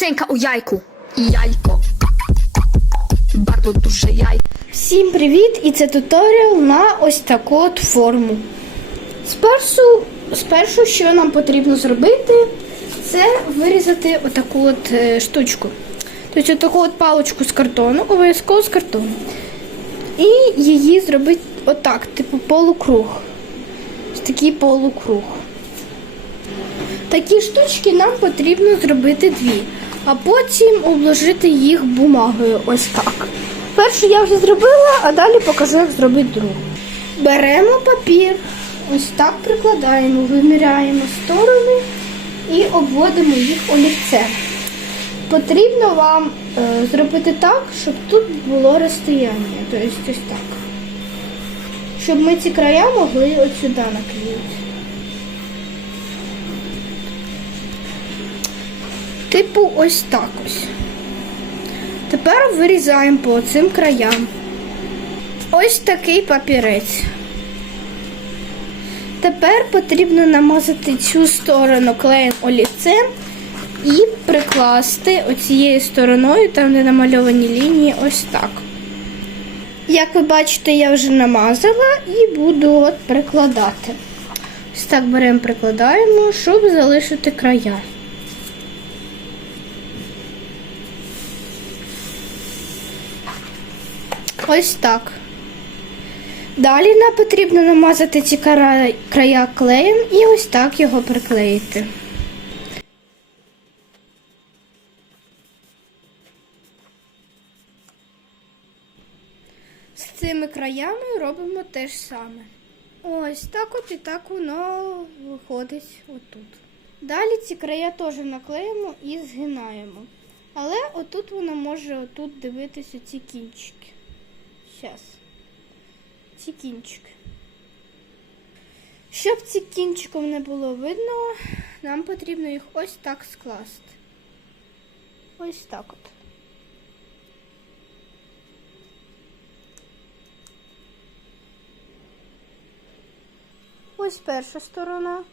Сенька у яйку. Яйко. Bardzo duże jajko. Всім привіт! І це туторіал на ось таку от форму. Спершу, спершу, що нам потрібно зробити, це вирізати отаку от е, штучку. Тобто таку от паличку з картону, обов'язково з картону. І її зробити отак, типу полукруг. Ось такий полукруг. Такі штучки нам потрібно зробити дві, а потім обложити їх бумагою ось так. Першу я вже зробила, а далі покажу, як зробити другу. Беремо папір, ось так прикладаємо, виміряємо сторони і обводимо їх олівцем. Потрібно вам е, зробити так, щоб тут було розстояння, тобто ось так. Щоб ми ці края могли от сюди наклеїти. Типу ось так ось. Тепер вирізаємо по цим краям. Ось такий папірець. Тепер потрібно намазати цю сторону клеєм олівцем і прикласти оцією стороною, там де намальовані лінії, ось так. Як ви бачите, я вже намазала і буду от прикладати. Ось так беремо, прикладаємо, щоб залишити края. Ось так. Далі нам потрібно намазати ці края клеєм і ось так його приклеїти. З цими краями робимо те ж саме. Ось так от і так воно виходить отут. Далі ці края теж наклеїмо і згинаємо. Але отут воно може отут дивитися ці кінчики. Зараз. Ці кінчики. Щоб ці кінчиком не було видно, нам потрібно їх ось так скласти. Ось так от. Ось перша сторона.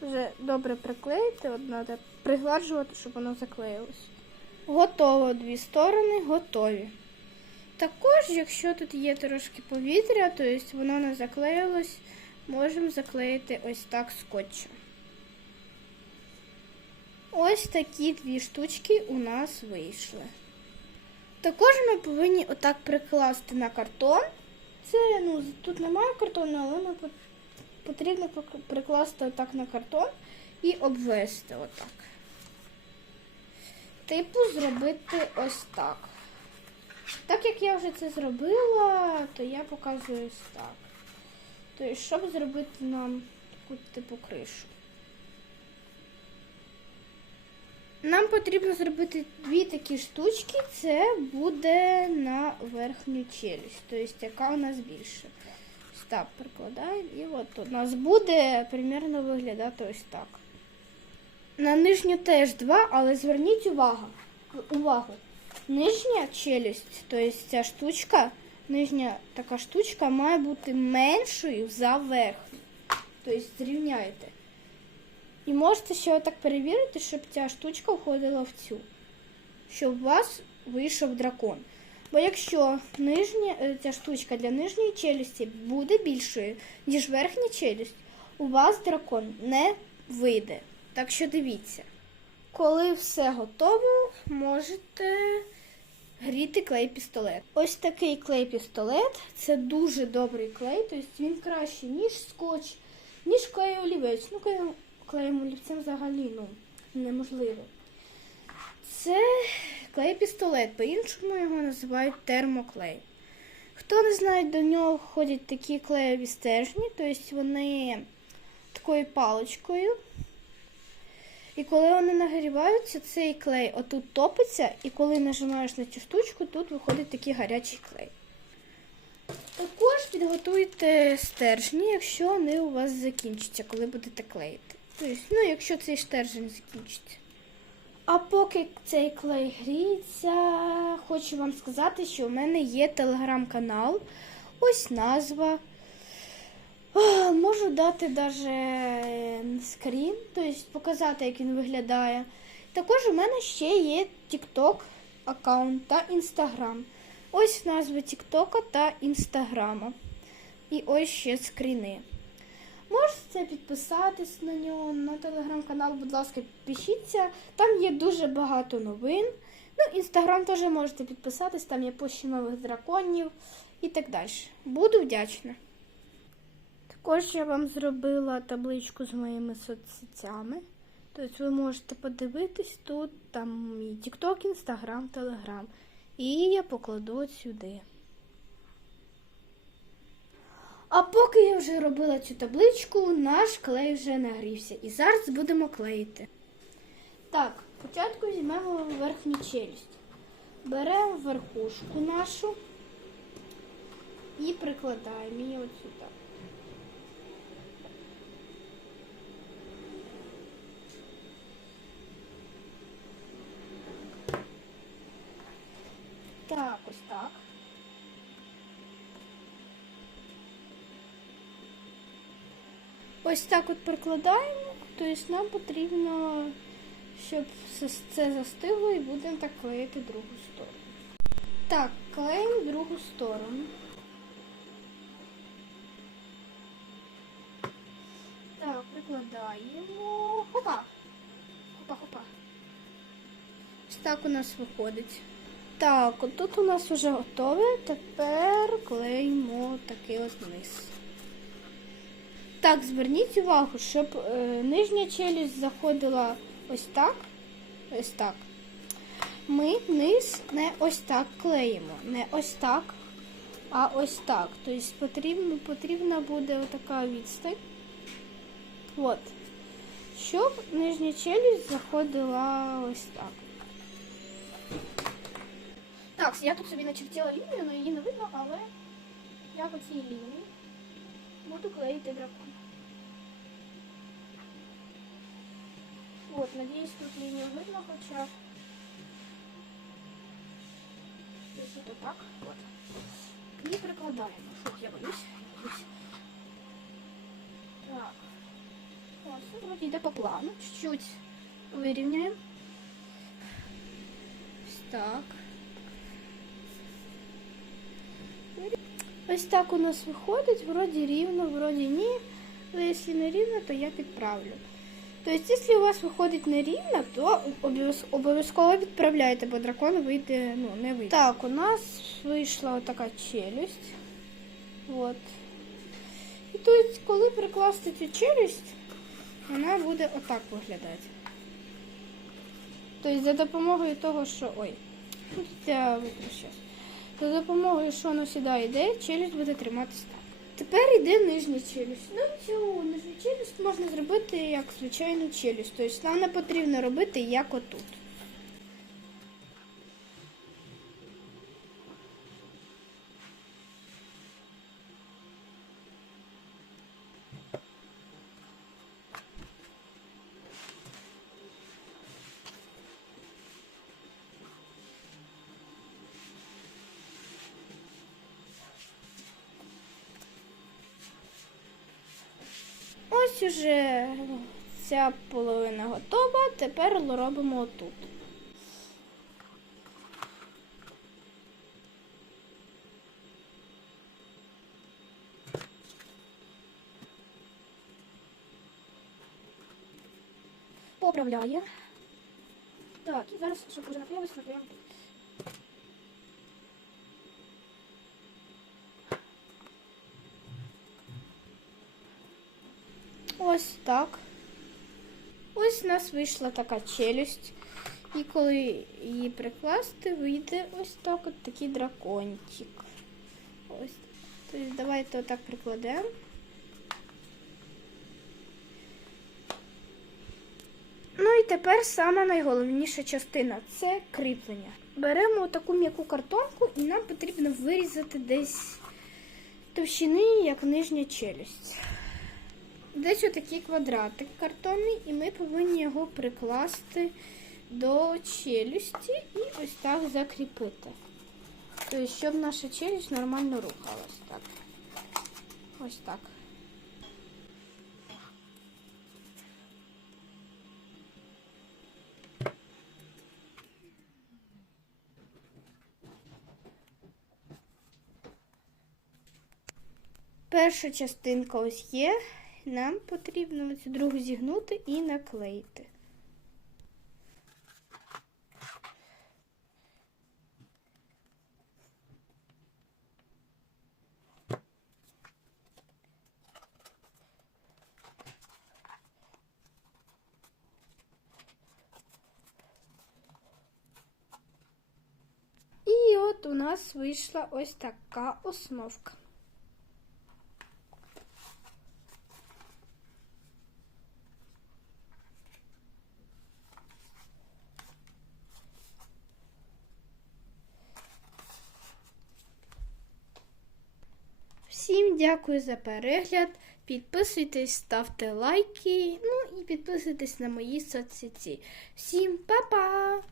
Вже добре приклеїти, треба пригладжувати, щоб воно заклеїлось. Готово дві сторони, готові. Також, якщо тут є трошки повітря, то есть воно не заклеїлось, можемо заклеїти ось так скотчем. Ось такі дві штучки у нас вийшли. Також ми повинні отак прикласти на картон. Це, ну, тут немає картону, але ми потрібно прикласти отак на картон і обвести отак. Типу зробити ось так. Так як я вже це зробила, то я показую ось так. Тобто, щоб зробити нам таку типу кришу. Нам потрібно зробити дві такі штучки, це буде на верхню челюсть, тобто яка у нас більше. Ось так прикладаємо і от у нас буде примерно виглядати ось так. На нижню теж два, але зверніть увагу. увагу. Нижня челюсть, тобто ця штучка, нижня така штучка має бути меншою за верхню. Тобто зрівняйте. І можете ще отак перевірити, щоб ця штучка входила в цю. Щоб у вас вийшов дракон. Бо якщо нижня, е, ця штучка для нижньої челюсті буде більшою, ніж верхня челюсть, у вас дракон не вийде. Так що дивіться. Коли все готово, можете гріти клей-пістолет. Ось такий клей-пістолет це дуже добрий клей, тобто він кращий, ніж скотч, ніж клей олівець. Ну, клеєм, олівцем взагалі ну, неможливо. Це клей-пістолет, по-іншому його називають термоклей. Хто не знає, до нього входять такі клеєві стержні, тобто вони такою паличкою. І коли вони нагріваються, цей клей отут топиться, і коли нажимаєш на цю штучку, тут виходить такий гарячий клей. Також підготуйте стержні, якщо вони у вас закінчаться, коли будете клеїти. Тобто, ну, якщо цей стержень закінчиться. А поки цей клей гріється, хочу вам сказати, що у мене є телеграм-канал. Ось назва. Можу дати даже скрін, тобто показати, як він виглядає. Також у мене ще є TikTok аккаунт та Instagram. Ось назви TikTok та Instagram. І ось ще скріни. Можете підписатись на нього, на телеграм-канал, будь ласка, підпишіться. Там є дуже багато новин. Ну, інстаграм теж можете підписатись, там є поші нових драконів і так далі. Буду вдячна. Також я вам зробила табличку з моїми соцсетями. Тобто ви можете подивитись тут, там і TikTok, Instagram, Telegram. І я покладу сюди. А поки я вже робила цю табличку, наш клей вже нагрівся. І зараз будемо клеїти. Так, спочатку візьмемо верхню челюсть. Беремо верхушку нашу і прикладаємо її от сюди. Так, ось так. Ось так от прикладаємо, тобто нам потрібно, щоб це- застигло і будемо так клеїти другу сторону. Так, клеїмо другу сторону. Так, прикладаємо. Хопа! Хопа-хопа. Ось так у нас виходить. Так, от тут у нас вже готове. Тепер клеїмо такий ось низ. Так, зверніть увагу, щоб е, нижня челюсть заходила ось так. Ось так. Ми низ не ось так клеїмо. Не ось так, а ось так. Тобто потрібно, потрібна буде отака відстань. От. Щоб нижня челюсть заходила ось так. Так, я тут собі начертила лінію, але її не видно, але я по цій лінії буду клеїти дракон. От, надіюсь, тут лінію видно хоча от так. От. І прикладаємо. Фух, я боюсь. Так. Ось, вроді йде по плану. Чуть-чуть вирівняємо. Ось так. Ось так у нас виходить, вроді рівно, вроді ні. Але якщо не рівно, то я підправлю. Тобто, якщо у вас виходить нерівно, то обов'язково відправляйте, бо дракон вийде, ну, не вийде. Так, у нас вийшла така челюсть. От. І тут, коли прикласти цю челюсть, вона буде отак виглядати. Тобто за допомогою того, що. Ой, тут я витру. За допомогою, воно сюди йде, челюсть буде триматися так. Тепер йде нижня челюсть. Ну, цю нижню челюсть можна зробити як звичайну челюсть. Тобто нам не потрібно робити як отут. Ось уже ця половина готова. Тепер робимо отут. Поправляє. Так, і зараз, щоб уже наклеїлось, наклеїмо. Ось так. Ось у нас вийшла така челюсть. І коли її прикласти, вийде ось так от такий дракончик. Ось. Тобто давайте отак прикладемо. Ну і тепер сама найголовніша частина це кріплення. Беремо таку м'яку картонку і нам потрібно вирізати десь товщини, як нижня челюсть. Десь отакий квадратик картонний, і ми повинні його прикласти до челюсті і ось так закріпити. Тобто, щоб наша челюсть нормально рухалась. Так. Ось так. Перша частинка ось є. Нам потрібно цю другу зігнути і наклеїти. І от у нас вийшла ось така основка. Всім дякую за перегляд. Підписуйтесь, ставте лайки, ну і підписуйтесь на мої соцсеті. Всім па-па!